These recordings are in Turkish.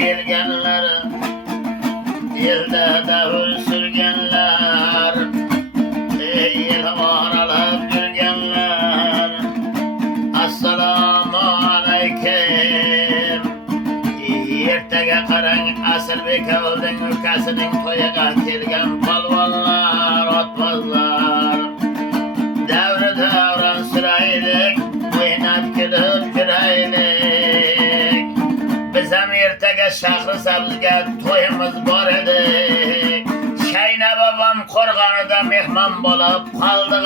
eğilgenler, elde davul sürgenler, el aralıp yürgenler. Assalamu aleykum. Ertege qarang, Asılbek Avul'un ukasining to'yiga kelgan polvonlar, otbozlar. Davri davron suraylik, o'ynab kulib kiraylik. Biz ham ertaga Shahrisabzga to'yimiz bor edi. Shayna bobom qo'rg'onida mehmon bo'lib qoldi.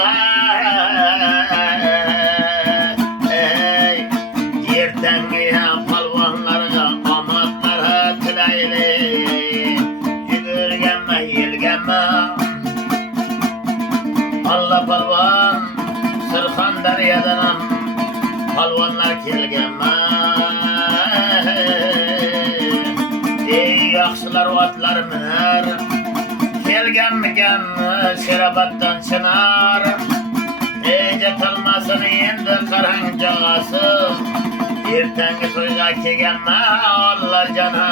Ertangi polvonlarga omadlar tilaylik. Yugurganma, yelganma. Allah polvon, Surxondaryodan ham polvonlar kelganma. Ey yaxshilar otlar minar, kelganmikan Sheroboddan chinar. Jetilmasin endi qarang jog'asi, ertangi to'yga kelganma Allah jana.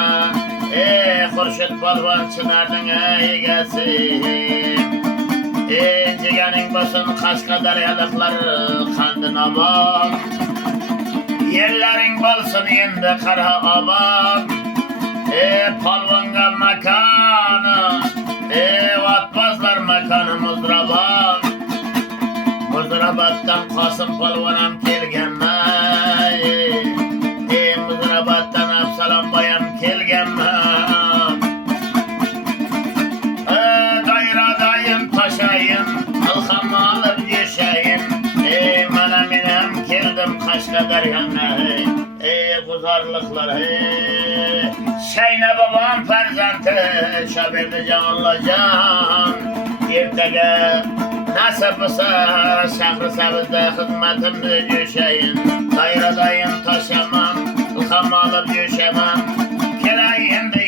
Xurshid polvon Chinarning egasi. Jiganing bo'lsin Qashqadaryoliklar qandinobod. Yerlaring bo'lsin endi qara obod. Polvonga makoni, otbozlar makoni Muzrabot. Muzrabotdan Qosim polvon ham kelganma. Muzrabotdan Absalom boy ham kelganma. Doiradayim toshayim, ilhom olib yashayim. Mana men ham keldim Qashqadaryoga. G'uzorliqlar, Shayna bobom farzandi Shoberdijon Allojon. Ertaga nasib bo'lsa Shahrisabzda xizmatimni jo'shayin. Doiradayim toshaman, ilhom olib yashaman. Kelay endi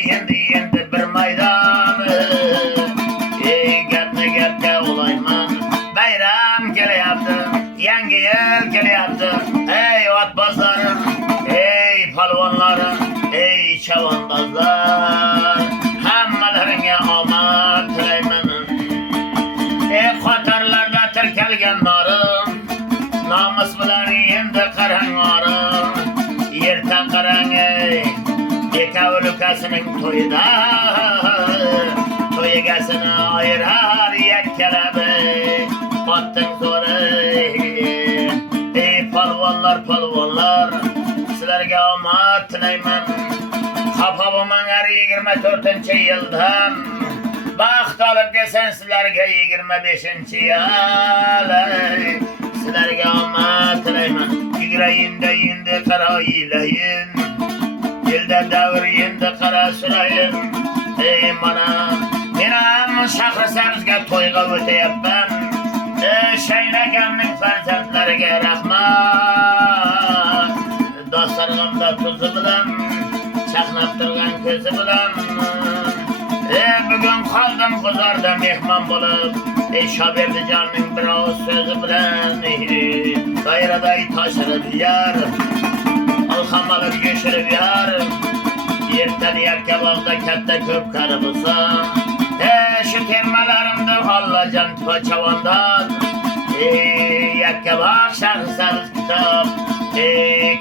bir maydon. Gapni gapga ulayman. Bayram kelyapti, yangi yil kelyapti. Ey otbozlarim, ey polvonlarim, ey chavandozlar, hammalaringga omad tilayman. Qatorlarda tirkalgan norim, nomus bilan endi qarang orim. Ertan qarang, Bekavul ukasining to'yida, to'y egasini ayirar yakkalab. Otning zo'ri, polvonlar, sizlarga omad tilayman. Xafa bo'lmanglar 24-yildan. Baxt olib kelsin sizlarga 25-yil. Sizlarga omad tilayman. Yugrayinda endi qaro yilayin. Yilda davr endi qara surayin. Mana men ham Shahrisabzga to'yga o'tayapman. Shaynakamning farzandlariga rahmat. Dostlarımda tuzu bilan, chaqnab turgan ko'zi bilan. Bugun qoldim G'uzorda mehmon bo'lib. Shoberdijonning bir oz so'zi bilan. Doiraday toshirib yar, ilhom olib yashirib yar. Ertan Yakkabog'da katta ko'p qari bo'lsa, shu termalarimda Allojon chavandod. Yakkabog' Shahrisabz kitob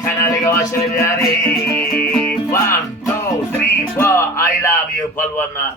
kanaliga oshirib yar. 1, 2, 3, 4 I love you polvonlar.